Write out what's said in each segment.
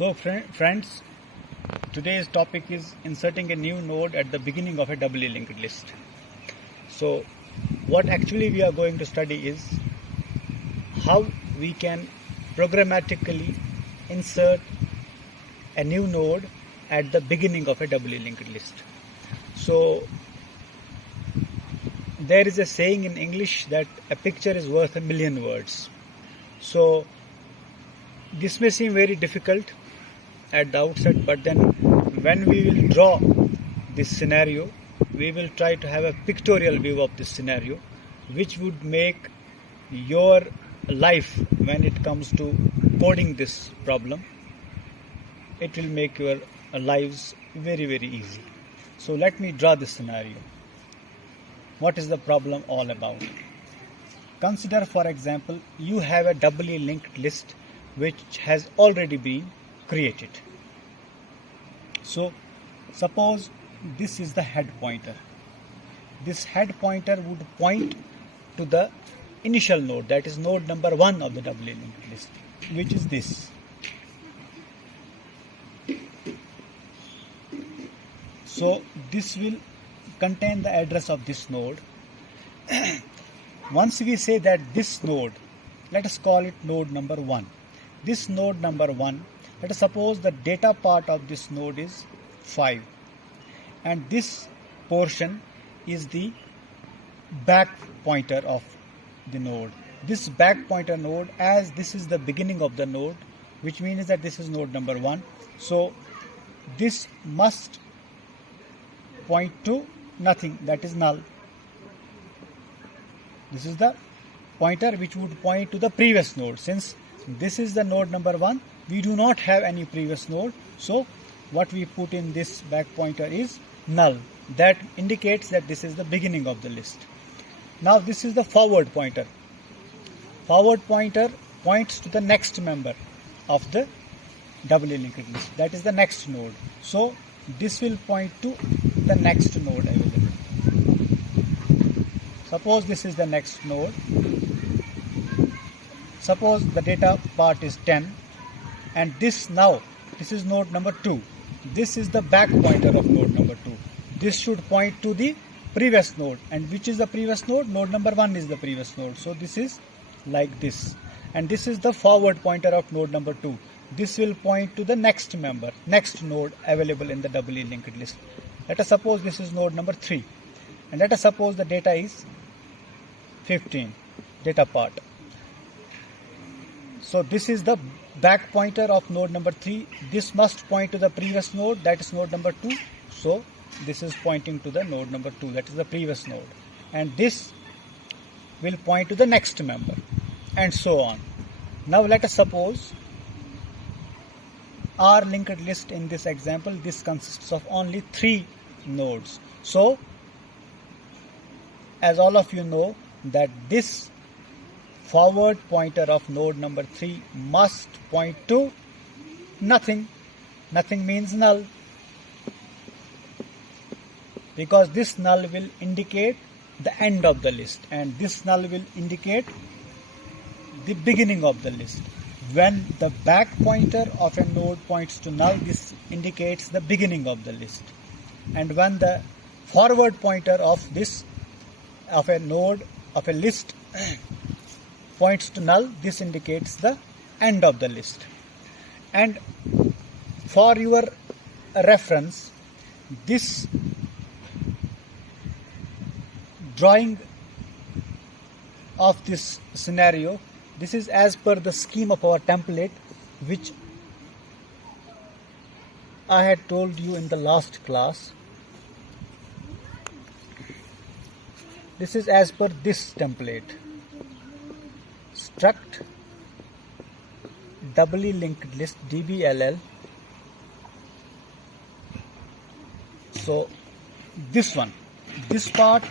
So friends, today's topic is inserting a new node at the beginning of a doubly linked list. So what actually we are going to study is how we can programmatically insert a new node at the beginning of a doubly linked list. So there is a saying in English that a picture is worth a million words. So this may seem very difficult at the outset, but then when we will draw this scenario, we will try to have a pictorial view of this scenario, which would make your life, when it comes to coding this problem, it will make your lives very, very easy. So let me draw this scenario. What is the problem all about? Consider, for example, you have a doubly linked list which has already been created. So suppose this is the head pointer. This head pointer would point to the initial node, that is node number 1 of the doubly linked list, which is this. So this will contain the address of this node. Once we say that this node, let us call it node number 1. This node number 1, let us suppose the data part of this node is 5, and this portion is the back pointer of the node. This back pointer node, as this is the beginning of the node, which means that this is node number 1, so this must point to nothing, that is null. This is the pointer which would point to the previous node. Since this is the node number 1, we do not have any previous node, so what we put in this back pointer is null. That indicates that this is the beginning of the list. Now this is the forward pointer. Forward pointer points to the next member of the doubly linked list, that is the next node. So this will point to the next node available. Suppose this is the next node. Suppose the data part is 10, and this is node number 2. This is the back pointer of node number 2. This should point to the previous node, and which is the previous node? Node number 1 is the previous node. So this is like this, and this is the forward pointer of node number 2. This will point to the next node available in the doubly linked list. Let us suppose this is node number 3, and let us suppose the data is 15, data part. So this is the back pointer of node number 3. This must point to the previous node, that is node number 2. So this is pointing to the node number 2, that is the previous node. And this will point to the next member, and so on. Now let us suppose our linked list in this example, this consists of only 3 nodes. So as all of you know that this forward pointer of node number 3 must point to nothing. Nothing means null, because this null will indicate the end of the list, and this null will indicate the beginning of the list. When the back pointer of a node points to null, this indicates the beginning of the list, and when the forward pointer of a node of a list points to null, this indicates the end of the list. And for your reference, this drawing of this scenario, this is as per the scheme of our template, which I had told you in the last class. This is as per this template. Struct doubly linked list DBLL. So this one, this part,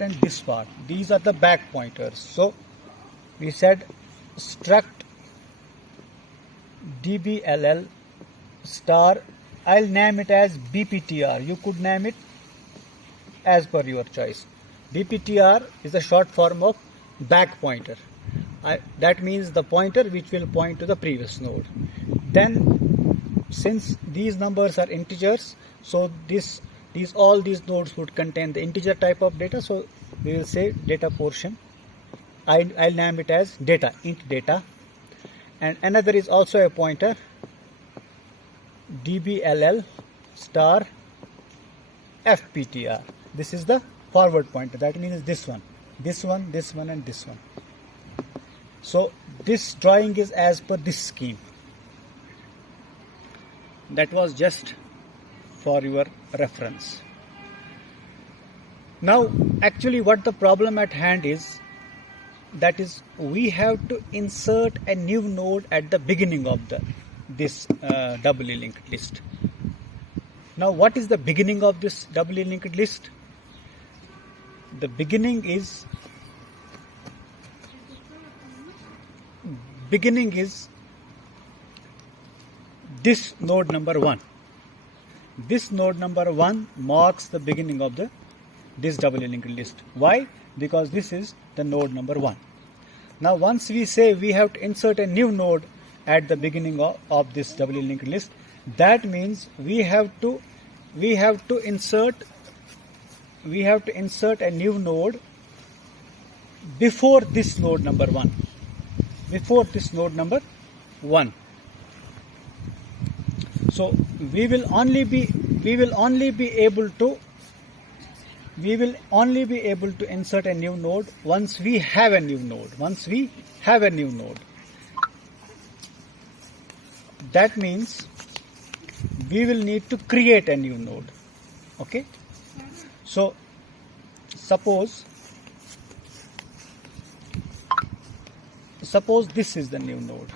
and this part, these are the back pointers. So we said struct DBLL star, I'll name it as BPTR. You could name it as per your choice. BPTR is a short form of back pointer. that means the pointer which will point to the previous node. Then since these numbers are integers, so all these nodes would contain the integer type of data, so we will say data portion. I'll name it as data, int data. And another is also a pointer, dbll star fptr. This is the forward pointer, that means this one, this one, this one, and this one. So this drawing is as per this scheme. That was just for your reference. Now actually what the problem at hand is, that is we have to insert a new node at the beginning of this doubly linked list. Now what is the beginning of this doubly linked list? The beginning is this node number 1. This node number 1 marks the beginning of this doubly linked list. Why? Because this is the node number 1. Now once we say we have to insert a new node at the beginning of this doubly linked list, that means we have to insert a new node before this node number 1. Before this node number 1. So we will only be able to insert a new node once we have a new node. That means we will need to create a new node. Okay? So suppose this is the new node.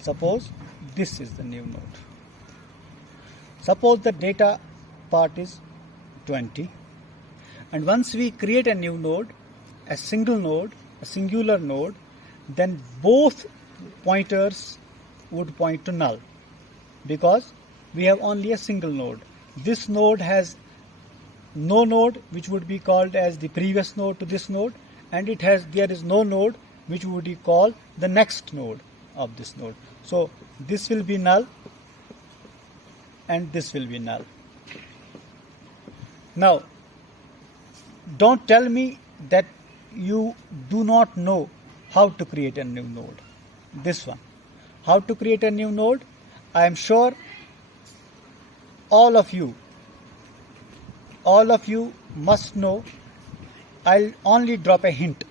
Suppose the data part is 20, and once we create a new node, a singular node, then both pointers would point to null, because we have only a single node. This node has no node which would be called as the previous node to this node, and there is no node which would be called the next node of this node. So this will be null and this will be null. Now don't tell me that you do not know how to create a new node. This one, how to create a new node, I am sure all of you must know. I'll only drop a hint,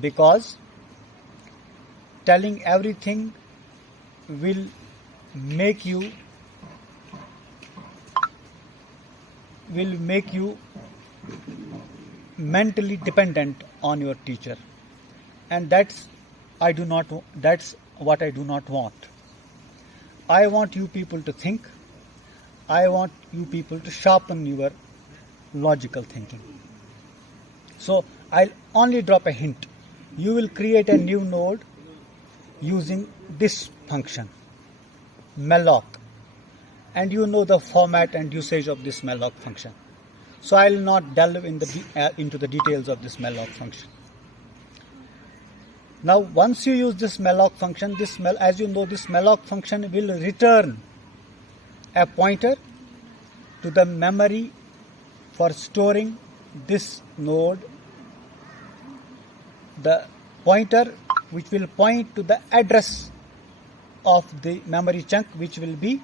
because telling everything will make you mentally dependent on your teacher, and that's what I do not want. I want you people to think. I want you people to sharpen your logical thinking. So I'll only drop a hint. You will create a new node using this function, malloc, and you know the format and usage of this malloc function. So I will not delve into the details of this malloc function. Now once you use this malloc function, as you know, this malloc function will return a pointer to the memory for storing this node, the pointer which will point to the address of the memory chunk which will be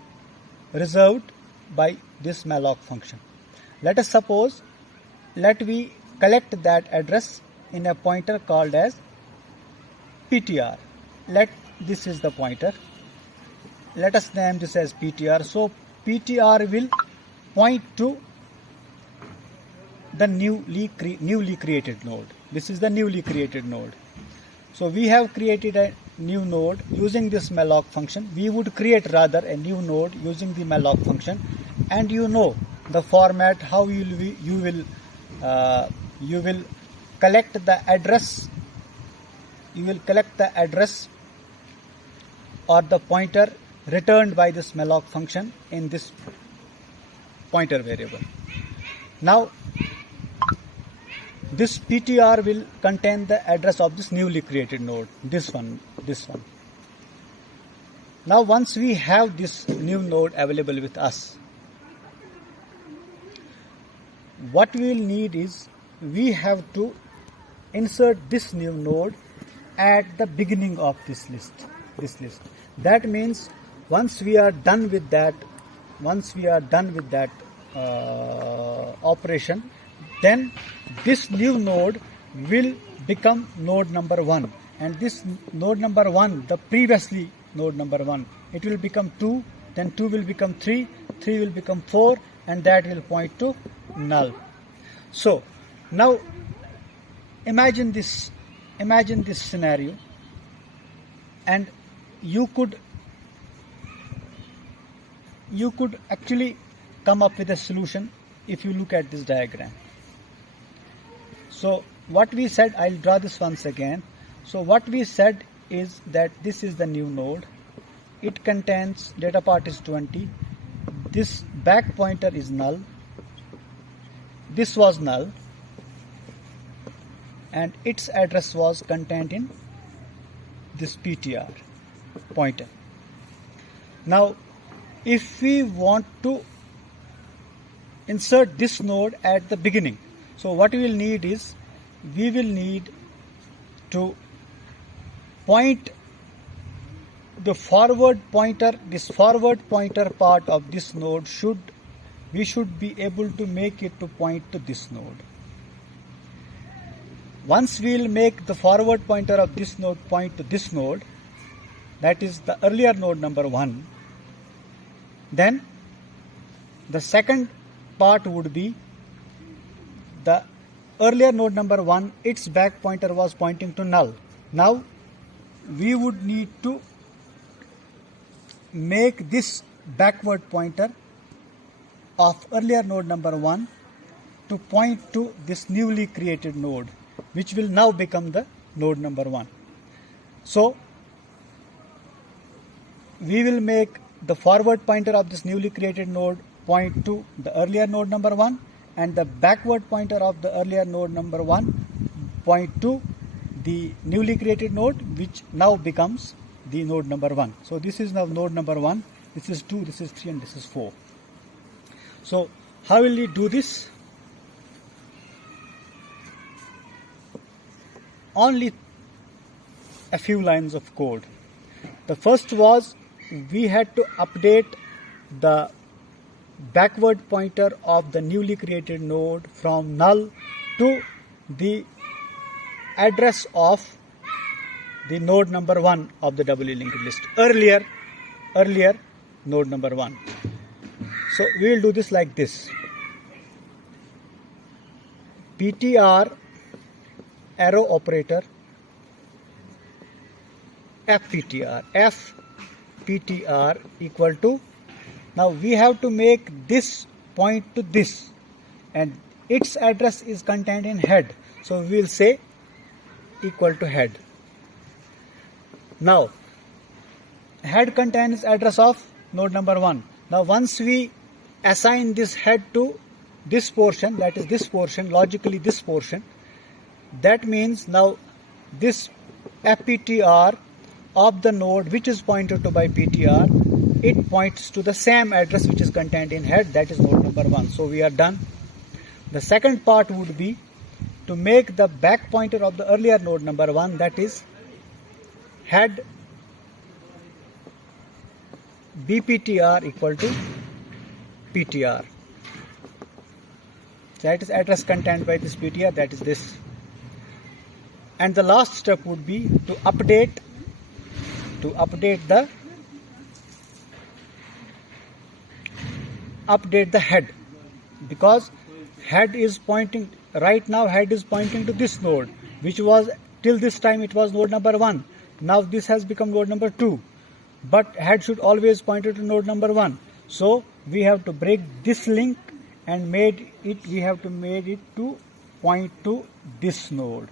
reserved by this malloc function. Let we collect that address in a pointer called as ptr. This is the pointer. Let us name this as ptr. So ptr will point to the newly created node. This is the newly created node. So we have created a new node using this malloc function. We would create rather a new node using the malloc function, and you know the format, how you will collect the address. You will collect the address or the pointer returned by this malloc function in this pointer variable. Now this PTR will contain the address of this newly created node, this one. Now once we have this new node available with us, what we will need is, we have to insert this new node at the beginning of this list. That means once we are done with that operation, then this new node will become node number 1, and this node number 1, the previously node number 1, it will become 2, then 2 will become 3, 3 will become 4, and that will point to null. So now imagine this scenario, and you could actually come up with a solution if you look at this diagram. So what we said, I'll draw this once again. So what we said is that this is the new node. It contains, data part is 20. This back pointer is null. This was null, and its address was contained in this PTR pointer. Now if we want to insert this node at the beginning, so what we will need is, we will need to point the forward pointer, this forward pointer part of this node we should be able to make it to point to this node. Once we will make the forward pointer of this node point to this node, that is the earlier node number 1, then the second part would be the earlier node number 1, its back pointer was pointing to null. Now we would need to make this backward pointer of earlier node number 1 to point to this newly created node, which will now become the node number 1. So we will make the forward pointer of this newly created node point to the earlier node number 1, and the backward pointer of the earlier node number 1 point to the newly created node, which now becomes the node number 1. So this is now node number 1, this is 2, this is 3, and this is 4. So how will we do this? Only a few lines of code. The first was, we had to update the backward pointer of the newly created node from null to the address of the node number 1 of the doubly linked list, earlier node number 1. So we will do this like this: PTR arrow operator FPTR equal to, now we have to make this point to this, and its address is contained in head, so we will say equal to head. Now head contains address of node number 1. Now once we assign this head to this portion, that is this portion, logically this portion, that means now this FPTR of the node which is pointed to by PTR, it points to the same address which is contained in head, that is node number 1. So we are done. The second part would be to make the back pointer of the earlier node number 1, that is head BPTR equal to PTR. That is address contained by this PTR, that is this. And the last step would be to update the head, because head is pointing, right now head is pointing to this node, which was till this time it was node number 1. Now this has become node number 2, but head should always point to node number 1. So we have to break this link and we have to make it to point to this node.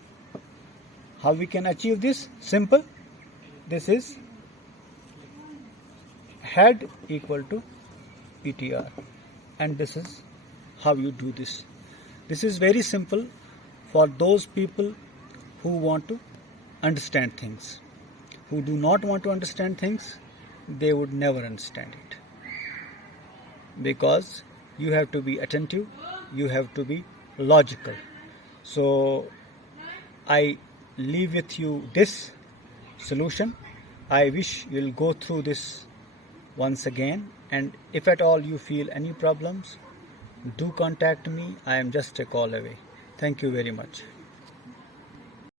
How we can achieve this? Simple. This is head equal to PTR, and this is how you do this. This is very simple for those people who want to understand things. Who do not want to understand things, they would never understand it. Because you have to be attentive, you have to be logical. So I leave with you this solution. I wish you'll go through this once again, and if at all you feel any problems, do contact me. I am just a call away. Thank you very much.